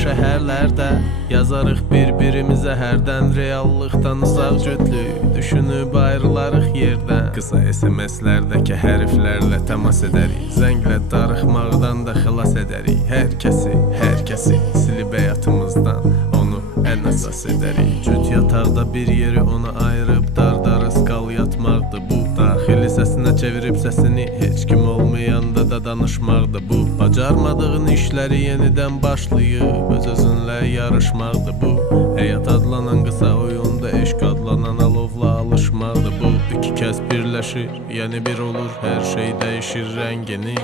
şəhərlərdə yazarıq bir-birimizə hərdən, reallıqdan uzaq cütlü düşünüb ayrılarıq yerdən. Qısa SMS-lərdəki hərflərlə təmas edərik, zənglə darıxmaqdan da xilas edərik. Hər kəsi silib həyatımızdan, onu ən əsas edərik. Cüt yataqda bir yeri ona ayırıb dardarız qal yatmaqdır bu. Daxili səsinə çevirib səsini heç kim olmayanda da danışmaqdır bu. Bacarmadığın işləri yenidən başlayıb öz-özünlə yarışmaqdır bu. Həyat adlanan qısa oyunda eşq adlanan alovla alışmaqdır bu. İki kəs birləşir, yəni bir olur, hər şey dəyişir rəngini.